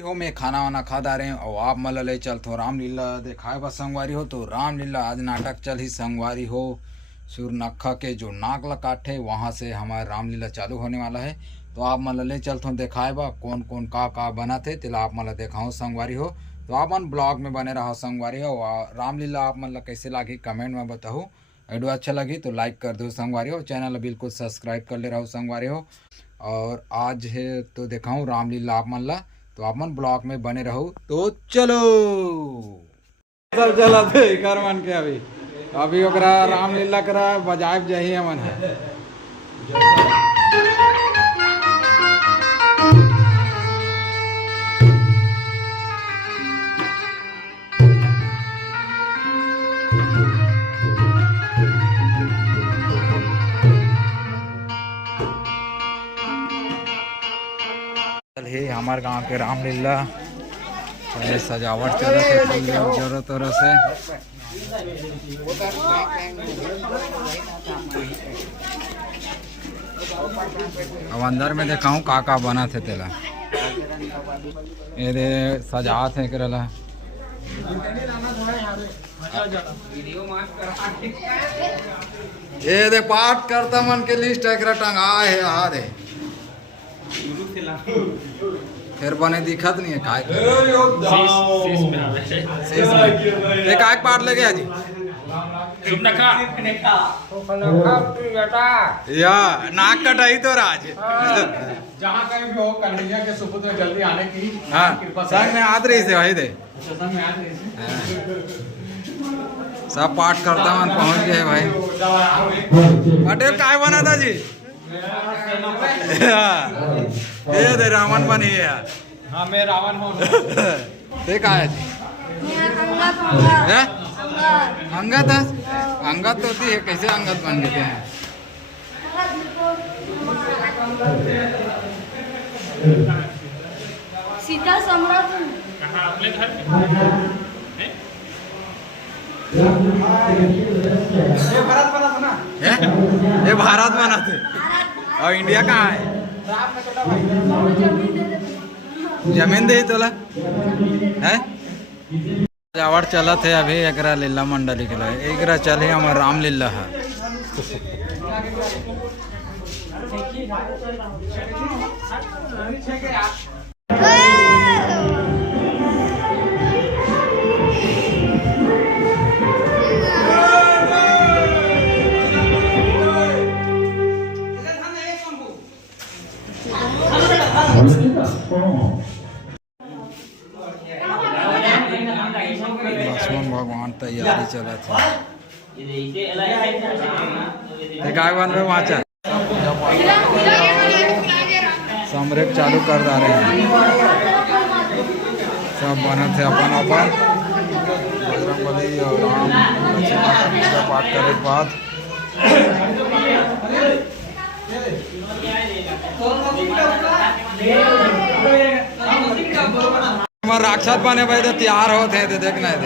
हो में खाना वाना खा दा रहे हैं और आप मतलब ले चल तो रामलीला दिखाए बस संगवारी हो तो रामलीला आज नाटक चल ही संगवारी हो सूर्यनखा के जो नागला काठे वहाँ से हमारा रामलीला चालू होने वाला है। तो आप मतलब ले चल तो दिखाए बा कौन कौन का बना थे तिला आप मतलब दिखाओ संगवारी हो। तो आप मन ब्लॉग में बने रहो संगवारी हो। रामलीला आप मतलब कैसे लगी कमेंट में बताओ। वीडियो अच्छा लगी तो लाइक कर दो संगवारी हो, चैनल बिल्कुल सब्सक्राइब कर ले रहो संगवारी हो। और आज है तो दिखाऊँ रामलीला आप मन ला, तो आप मन ब्लॉग में बने रहो। तो चलो सब चला थे कर मन के अभी ओकरा रामलीला करा बजाए जही मन है। हे हमारे गांव के रामलीला पहले सजावट चला थे फूल जोरों तोरों से। अब अंदर में दिखाऊं का बना थे तेला ये दे सजा थे करला। ये दे पाठ करता मन के लिस्ट एक टंगा है यहाँ दे फिर बने दिखत नहीं है काय काय पाठ लगे आज या नाक कटाई तो राज जहाँ कहीं भी हो कन्हैया के सुपुत्र जल्दी आने की हाँ संग में आद रही से वही दे संग में आद रही सब पाठ करता मन पहुंच गए भाई। पटेल काय बना था जी ये दे रावण बनी है। हाँ मैं रावण हूँ देखा है जी अंगत है अंगत होती है कैसे अंगत बन गए हैं। सीता सम्राट अपने घर ये भारत बना थे और इंडिया कहाँ है। जमीन दे तोला है सजावट चला थे अभी एकरा लीला मंडली के लिए एकरा चले हमारा रामलीला है। लक्ष्मण भगवान तैयारी चला था गाय बन में वहाँ समरेक चालू कर दा रहे हैं सब बने थे अपन अपन बजरंगबली और राम लक्ष्मण का पूजा पाठ करे के बाद राक्षस बने भाई तो तैयार होते हैं देखना है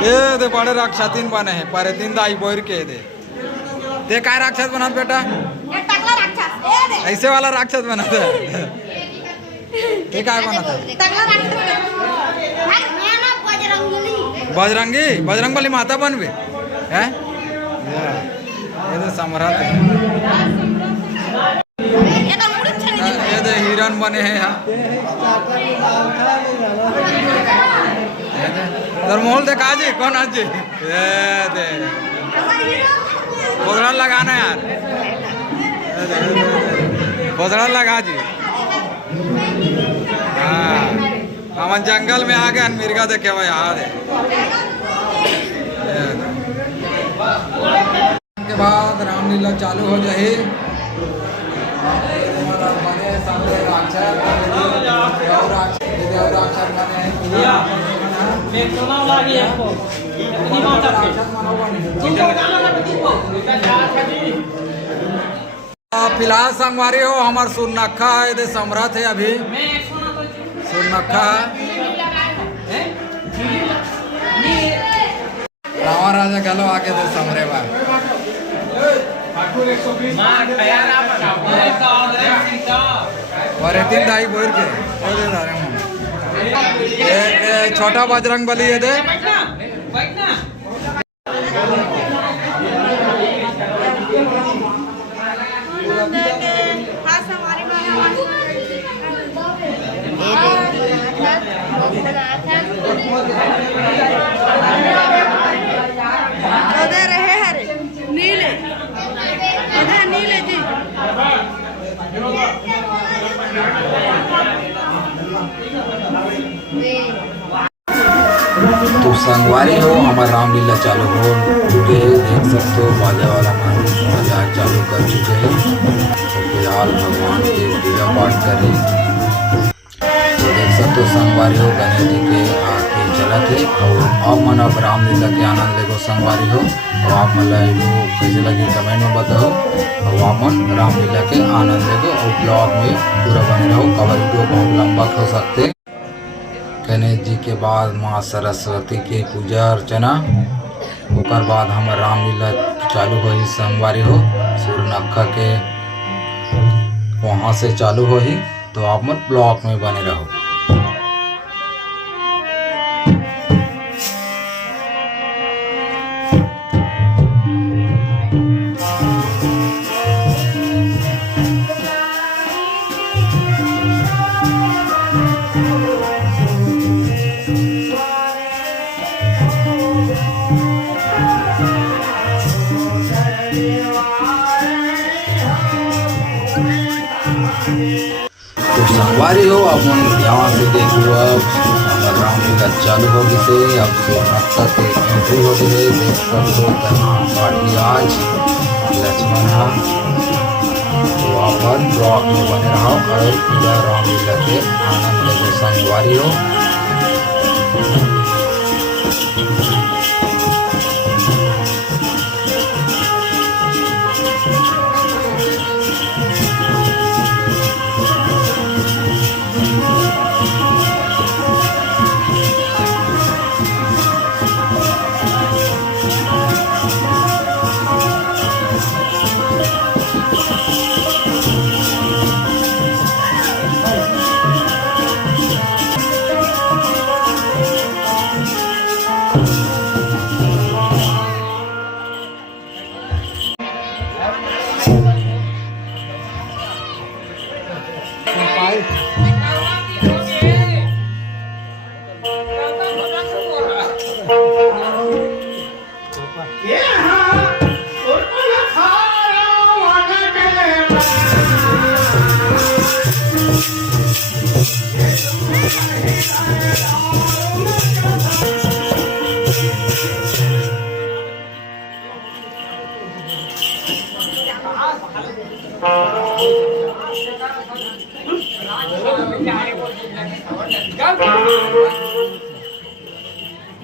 ये दे बड़े राक्षसीन बने हैं पर दिन दाई बोर के दे काय राक्षस बना बेटा ऐसे वाला राक्षस बना था काय बना था बजरंगी बजरंगबली माता बन भी है ये तो सम्राट है ये दे हिरण बने हैं यहाँ धर्मोल देखा जी कौन आज जी ये दे बोधड़ा लगाना यार बोधड़ा लगा जी। हाँ हम जंगल में आ गए मिर्गा देखे भाई यहाँ दे के बाद रामलीला चालू हो जाए। फिलहाल संगवारी हो हमारे सूर्यनखा है सम्राट है अभी सूर्यनखा रावण राजा गलो आके तो समरे बा ठाकुर 120 मार खया ना और ये तीन दाई बोर के ये दे रहे हैं ये छोटा बजरंग बली ये दे तो संगवारी हो हमारा रामलीला चालू हो चुके हैं। देख सकते हो बाजा वाला मजाक चालू कर चुके हैं। तो फिलहाल भगवान के पूजा पाठ करें। तो देख सकते हो संगवारी हो गणेश जी के आरती चला थे और आप मन अब रामलीला के आनंद लेगो संगवारी हो। और आप मन कैसे लगी कमेंट में बताओ। और आप मन रामलीला के आनंद लेगो और ब्लॉग में पूरा बने रहो। कवर वीडियो बहुत लंबा हो सकते। गणेश जी के बाद माँ सरस्वती के पूजा अर्चना ओकर बाद हमार रामलीला चालू हो ही संगवारी हो सूर्यनखा के वहाँ से चालू हो ही। तो आप मत ब्लॉक में बने रहो। तो संगवारी हो अब यहाँ से देखो अब हमारा रामलीला चालू हो गई थे। अब सूर्यनखा के एंट्री हो गई। देख सकते हो पार्टी आज लक्ष्मण है। तो आप ब्लॉक में बने रहो और पूरा रामलीला के आनंद लेके संगवारी हो।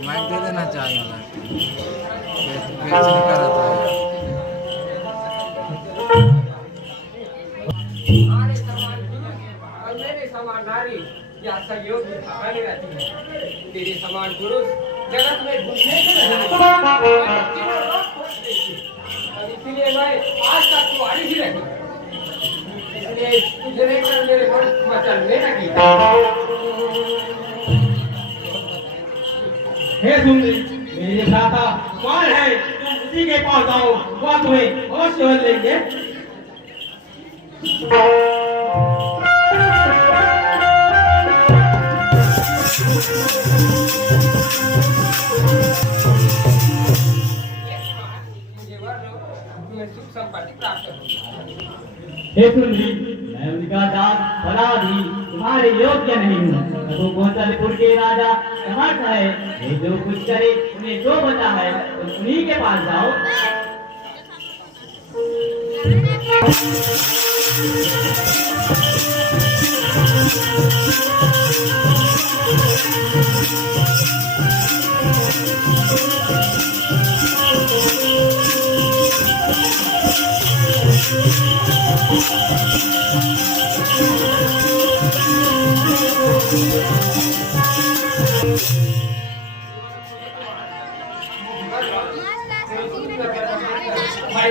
माइक दे देना चाहिए ना समान नारी या सहयोगी भावना रहती है। तेरे समान पुरुष जगत में ढूंढने इसलिए मैं आज तक तुम्हारी ही रही। इसलिए तुझे लेकर मेरे को मचलने लगी। हे सुंदरी मेरे भ्राता कौन है? तुम उसी के पास जाओ, वह तुम्हें अवश्य लेंगे। हे सुंदरी मैं उनका दास अपराधी तुम्हारे योग्य नहीं हूँ। तो कौशलपुर के राजा समर्थ है। ये जो कुछ करे उन्हें जो बता है तुम उन्हीं के पास जाओ। भाई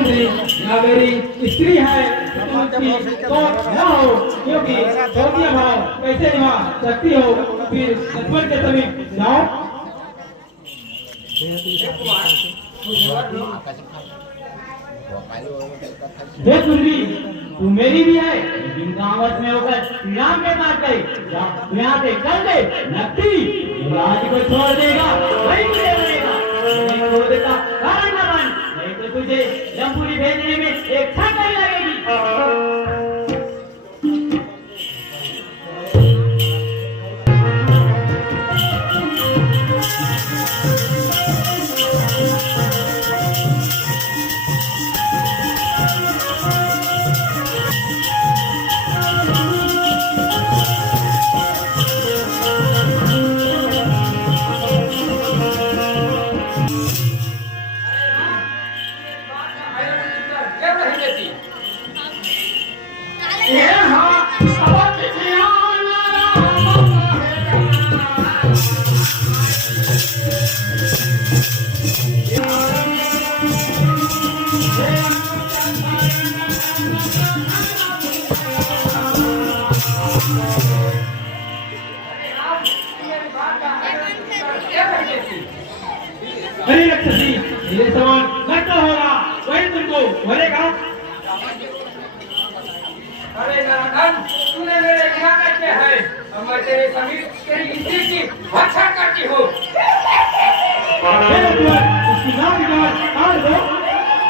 सुंदरी या मेरी स्त्री है तुम उसकी तो न हो, क्योंकि द्वितीय भाव कैसे निभा सकती हो, फिर लक्ष्मण के समीप जाओ। देख सुंदरी, तू मेरी भी है, लेकिन कांवस में होकर श्री राम के पास गई, तू यहाँ से चल दे, नक्की राज को छोड़ देगा वही तुझे बनेगा, नहीं छोड़ देता कारण न बन, नहीं तो तुझे जमपुरी भेजने में एक क्षण नहीं लगेगी। अरे राक्षसी, ये सवाल घटना होगा वही तुमको भरेगा। अरे नारायण, तूने मेरे क्या करते हैं? अब मैं तेरे समीप तेरी स्त्री की रक्षा करती हूँ। उसकी नाम काट दो,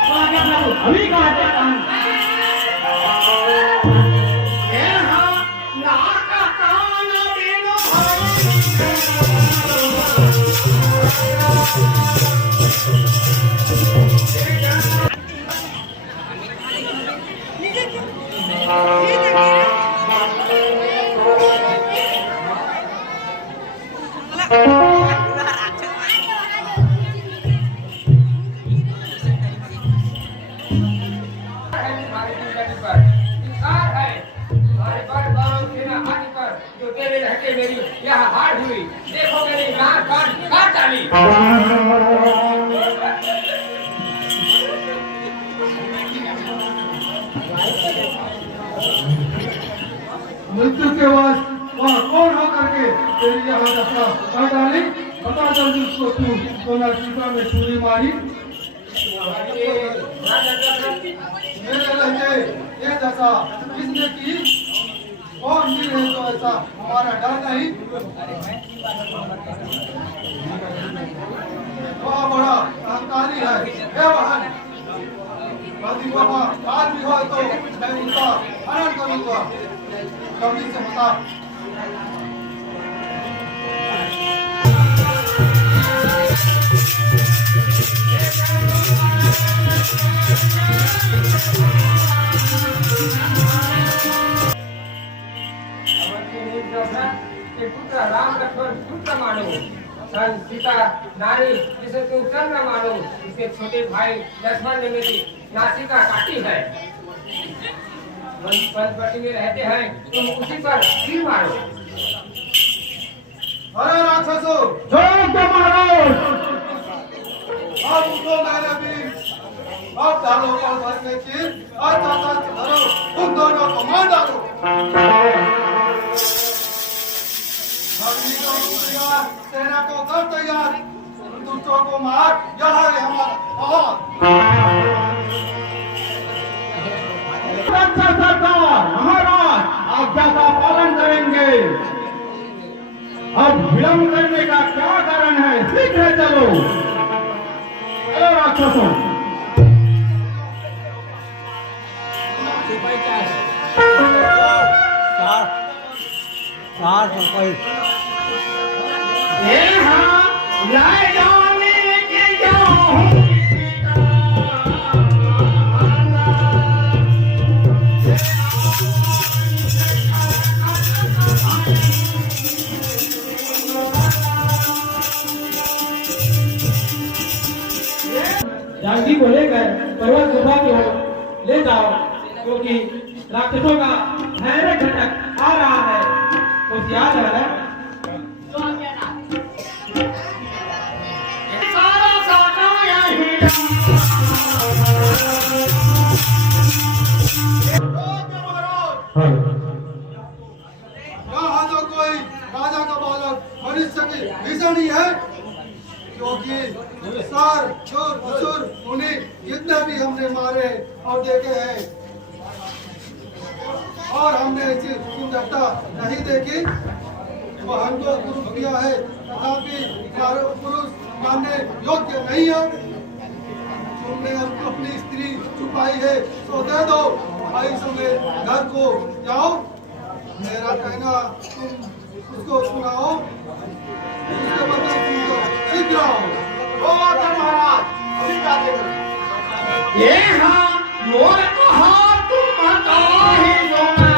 तो आगे प्रभु अभी कहा जाता हूँ। मेरी यह हार हुई, देखो मेरी नाक काट डाली। मृत्यु के बाद वह कौन होकर के तेरी यहाँ दशा कर डाली? बता जल्दी उसको, तू सोना सीता में छुरी मारी। मेरे लहजे ये दशा किसने की? कौन वीर है तो ऐसा हमारा डर नहीं? वह बड़ा अहंकारी है, हे बहन, यदि वह काल भी हो तो मैं उनका हरण करूंगा। जल्दी से बता। पुत्र राम लक्ष्मण पुत्र मानो, सन सीता नारी जिसे तू तन न मानो, इसके छोटे भाई लक्ष्मण ने मेरी नासिका काटी है। पंचवटी में रहते हैं, तुम उसी पर तीर मारो। अरे राक्षसो, अब उठो मेरे वीर, अब डालो पल भर के तीर और ताकत धरो, उन दोनों को मार डालो। सेना को कर तैयार, दुष्टों को मार, यह है हमारा सरकार महाराज आज्ञा का पालन करेंगे। अब विलंब करने का क्या कारण है? शीघ्र चलो। चलो राक्षसों। लाए जाने के जाऊं जानकी को लेकर पर्वत गुफा की ओर ले जाओ, क्योंकि राक्षसों का भयानक घटक आ रहा है। कुछ याद है ना? सारा साका यही यहाँ तो कोई राजा का बालक मनुष्य की भीषणी है, क्योंकि सर चोर असुर उन्हें जितने भी हमने मारे और देखे हैं, और हमने ऐसी सुंदरता नहीं देखी। वह हमको पुरुष किया है, तथापि पुरुष मानने योग्य नहीं है। तुमने अपनी स्त्री छुपाई है तो दे दो, भाई समेत घर को जाओ। मेरा कहना तुम उसको सुनाओ, उसके बदले तुमको शीघ्र आओ। महाराज अभी जाते हो। ये हाँ मोर कहा तुम काहे लोना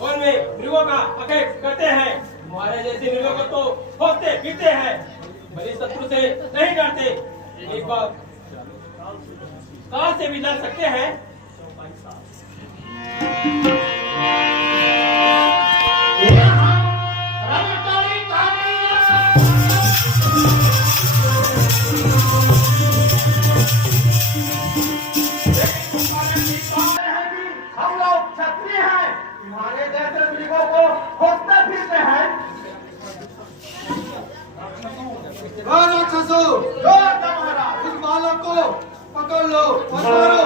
वन में मृगों का अटैक करते हैं। हमारे जैसे मृगों को तो खोजते पीते हैं, बड़े शत्रु से नहीं डरते। एक बार कहां से भी लड़ सकते हैं। हम लोग क्षत्रिय हैं, तुम्हारे जैसे मृगों को खोजते फिरते हैं। राक्षसों, उस बालक को पकड़ लो और मारो।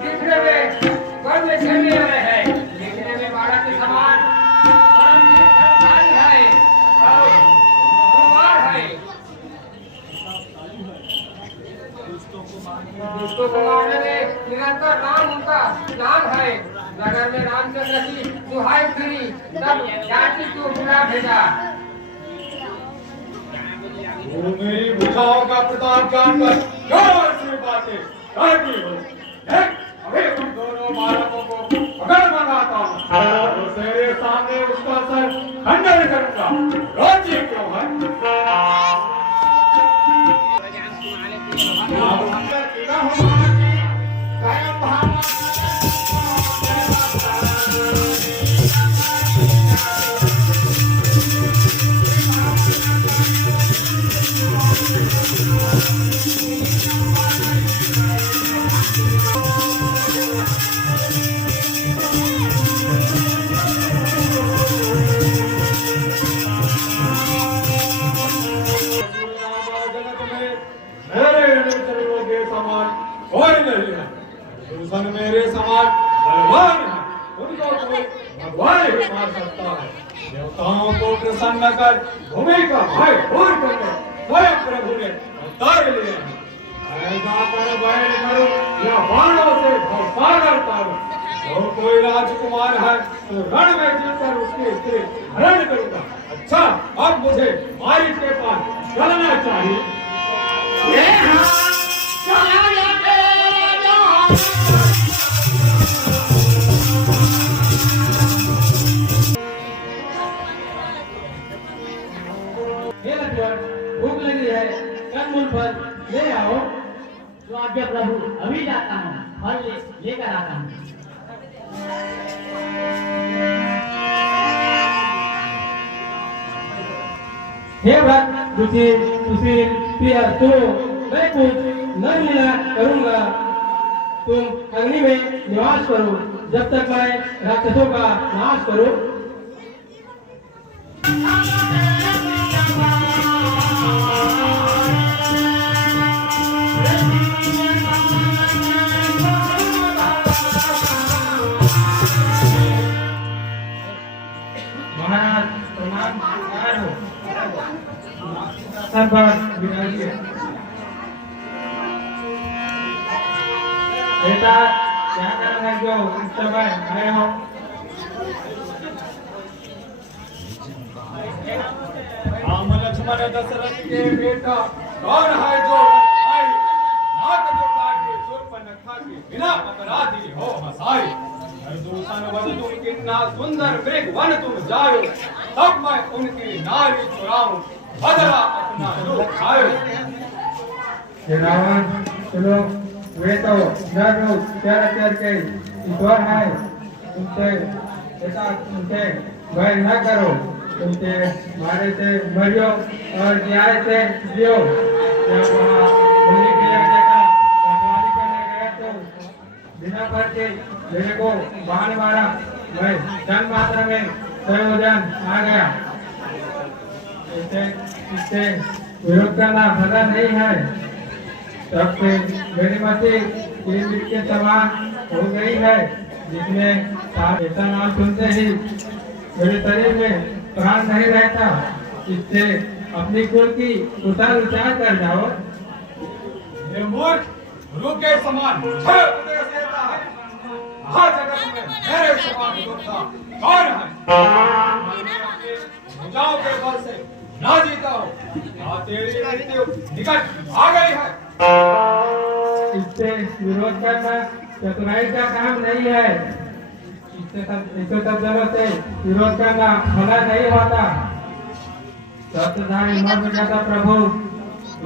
दिखने में वन में छेले हुए हैं, देखने में बाड़ा के समान, परंतु है और गुरुवार है। जिसको भगवान ने निरंतर राम उनका नाम है, नगर में रामचंद्र की दुहाई फिरी, तब जाति को बुला भेजा। वो मेरी भुजाओं का प्रताप जानकर जोर से बातें करती हो। अभी तुम दोनों बालकों को पकड़ मंगाता हूँ और तेरे सामने उसका सर खंडन करूंगा। रोजी क्यों है? दुश्मन मेरे समान बलवान है, उनको कोई भगवान ही मार सकता है। देवताओं को प्रसन्न कर भूमि का भय दूर करके स्वयं प्रभु ने अवतार लिए हैं। ऐसा कर बैठ करो या बाणों से भवसागर तारो। जो कोई राजकुमार है तो रण में जीतकर उसकी स्त्री हरण करूंगा। अच्छा, अब मुझे मारिच के पास चलना चाहिए। हे लक्ष्मण, भूख लगी है, कंदमूल फल ले आओ। तो आज्ञा प्रभु, अभी जाता हूँ, फल लेकर आता हूँ। हे भक्त सुशील सुशील प्रिय, तो मैं कुछ न मिला करूँगा। तुम अग्नि में निवास करो जब तक मैं राक्षसों का नाश करूँ। महाराज प्रणाम बेटा, क्या करना जो इस समय आए हो? राम लक्ष्मण दशरथ के बेटा कौन है जो आई नाक जो काटे शूर्पणखा के बिना अपराधी हो हसाई। दूषण वन तुम कितना सुंदर मृग वन तुम जायो, तब मैं उनकी नारी चुराऊं बदला अपना रूप खायो। रावण चलो, वे तो नर रूप करके ईश्वर है। उनसे भय न करो, उनसे मारे से मरियो और न्याय से जियो। जब वहाँ होली की देखा रखवाली करने गया तो बिना भर के मेरे को बाण मारा। मैं जन मात्रा में सर्वजन आ गया। इससे विरोध करना भला नहीं है। तब से मेरी मति के समान हो गई है, जिसमें ऐसा नाम सुनते ही मेरे शरीर में प्राण नहीं रहता। इससे अपनी कुल की उतार उचार कर जाओ। ये मूर्ख गुरु के समान छह उपदेश देता है। हर जगत में मेरे समान योद्धा कौन है? भुजाओं के बल से ना जीता हो, ना तेरी मृत्यु निकट आ गई है। इससे विरोध करना चतुराई का काम नहीं है। इससे सब जनों से विरोध करना भला नहीं होता। सत्यधारी मर्द कहता प्रभु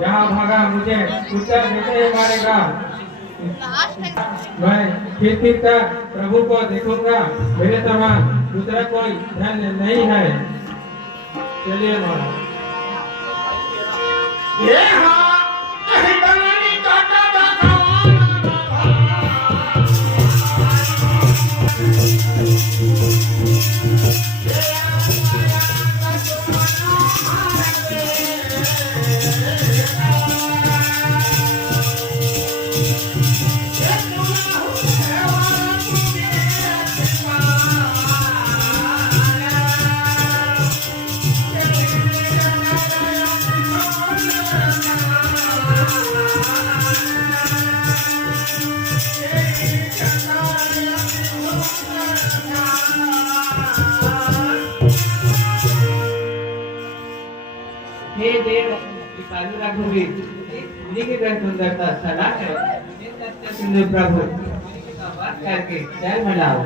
यहाँ भागा, मुझे उत्तर देते ही मारेगा। मैं फिर कर प्रभु को देखूंगा। मेरे समान दूसरा कोई धन्य नहीं है। चलिए महाराज। Thank you. सुंदर की सुंदरता सदा है सत्य सुंदर प्रभु का वध करके जय मनाओ।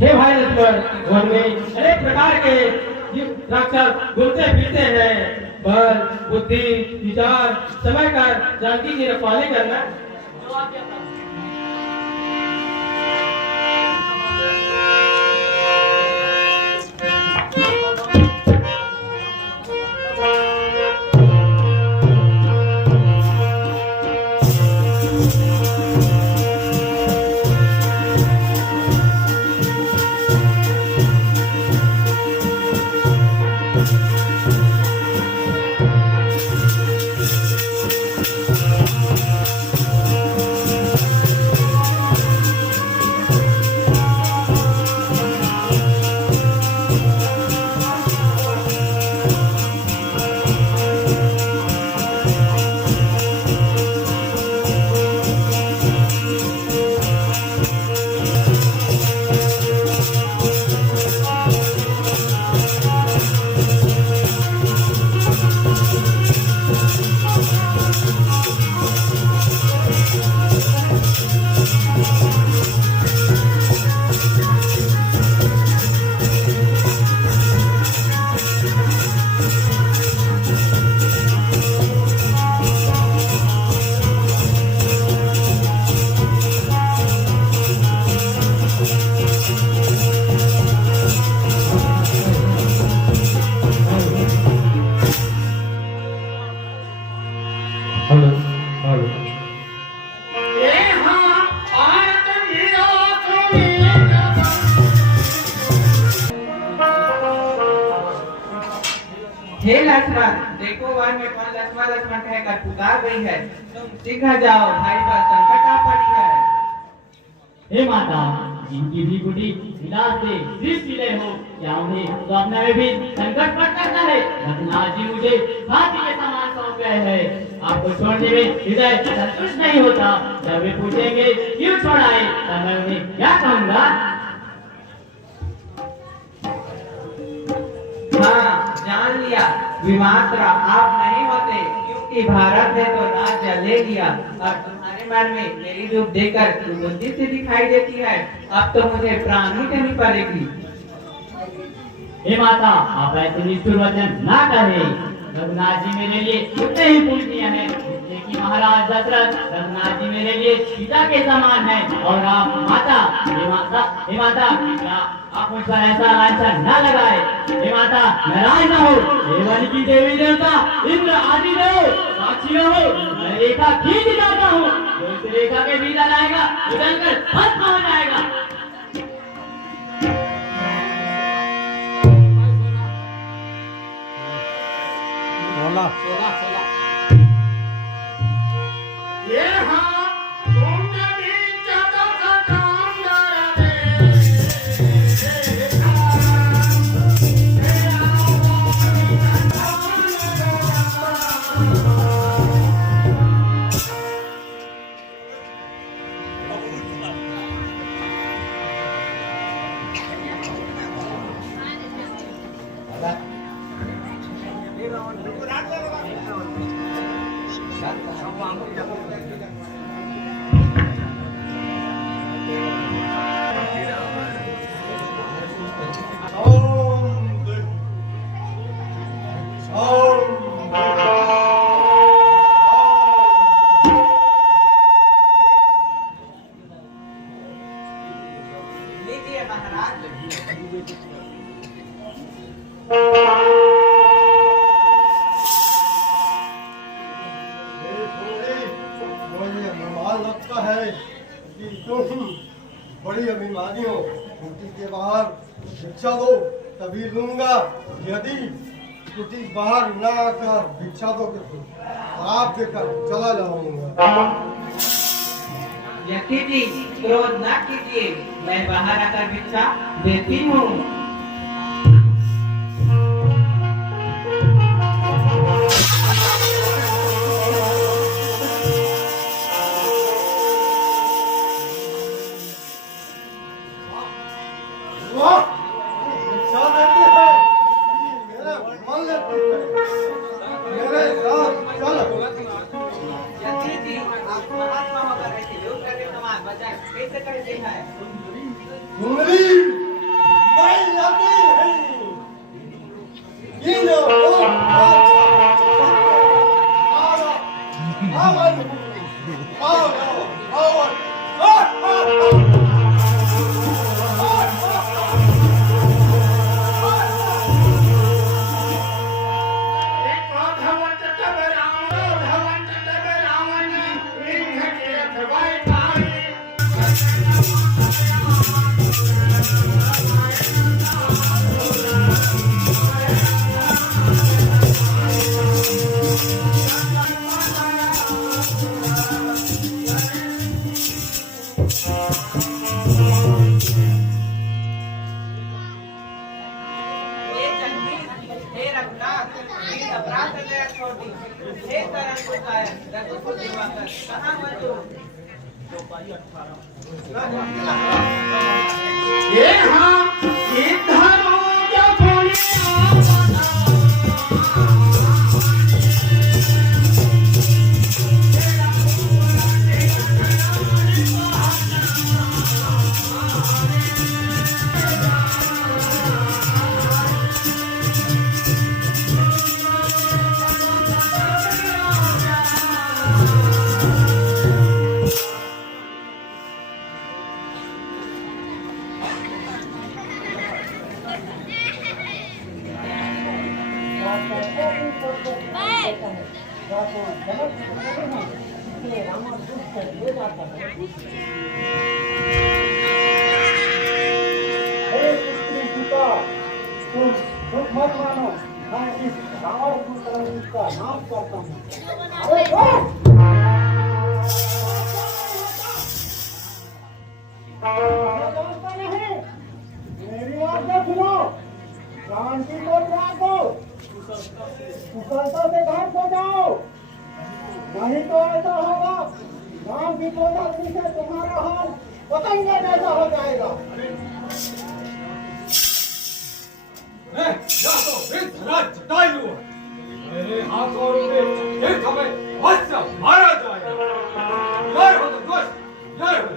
हे भाई लक्ष्मण, वन में अनेक प्रकार के राक्षस घूमते फिरते हैं। बल, बुद्धि, विचार, समय का जानकी की रखवाली करना जो आज्ञा था। हे लक्ष्मण, देखो वन में कौन लक्ष्मण लक्ष्मण कहकर पुकार रही है। तुम शीघ्र जाओ, भाई पर संकट आ पड़ी है। हे माता, जिनकी भी बुद्धि विलास से दृष्टि ले हो या उन्हें स्वप्न में भी संकट पड़ सकता है, रघुनाथ जी मुझे हाथी के समान सौंप गए हैं। आपको छोड़ने में हृदय संतुष्ट नहीं होता। जब वे पूछेंगे क्यों छोड़ाए, तब मैं उन्हें क्या कहूँगा? हाँ, जान लिया, विमात्रा आप नहीं होते, क्योंकि भारत ने तो राज्य ले लिया और तुम्हारे मन में मेरी रूप देकर बुद्धि से दिखाई देती है। अब तो मुझे प्राण ही देनी पड़ेगी। हे माता, आप ऐसे निष्ठुर वचन ना कहें। रघुनाथ जी मेरे लिए उतने ही पूजनीय हैं जितने कि महाराज दशरथ। रघुनाथ जी मेरे लिए पिता के समान हैं और आप माता, हे माता, क्या आप मुझ पर ऐसा लांछन न लगाए। हे माता, नाराज न हो। हे वन की देवी देवता इंद्र आदि देव साक्षी हो, मैं रेखा खींच जाता हूँ। जो इस रेखा के भीतर आएगा वो जलकर भस्म हो जाएगा। ये हाँ तुमने भी ज्यादा सा काम करा लीजिए महाराज। मुझे अनुमान लगता है कि तुम बड़ी अभिमानी हो। कुटी के बाहर भिक्षा दो तभी लूंगा, यदि कुटी बाहर ना आकर भिक्षा दो तो आप देकर चला जाऊंगा। यति जी, क्रोध न कीजिए, मैं बाहर आकर भिक्षा देती हूँ। भिक्षा देते हैं, मेरा मन लेते हैं। मेरे साथ चल। सुंदरी मैं यती नहीं। ये लो मत मानो, मैं इस रावण का नाम करता हूँ। मेरी आज्ञा सुनो, शांति को त्याग दो, कुशलता से घर को जाओ, नहीं तो ऐसा होगा राम की गोदावरी से तुम्हारा हाल पतंगे जैसा हो जाएगा। मेरे हाथों में एक हमें अवश्य मारा जाएगा। जय हो दोस्त, जय हो।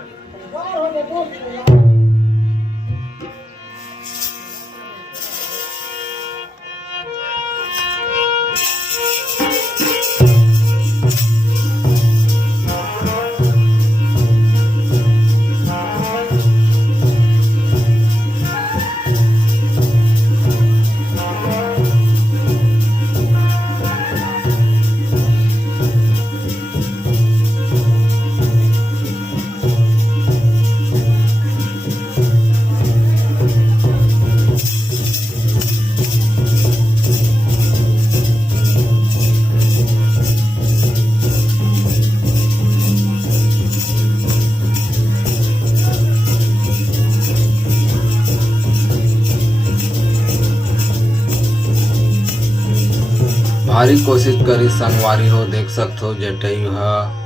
भारी कोशिश करी संगवारी हो, देख सकते हो जटई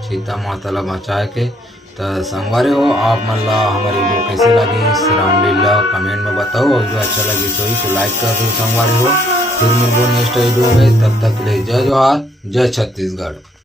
सीता माता ला बचाए के। तो संगवारी हो आप मन ला हमारी वीडियो कैसे लगी रामलीला कमेंट में बताओ, और जो अच्छा लगी तो लाइक कर दो संगवारी हो। फिर मिलबो नेक्स्ट वीडियो में, तब तक के लिए जय जोहार, जय छत्तीसगढ़।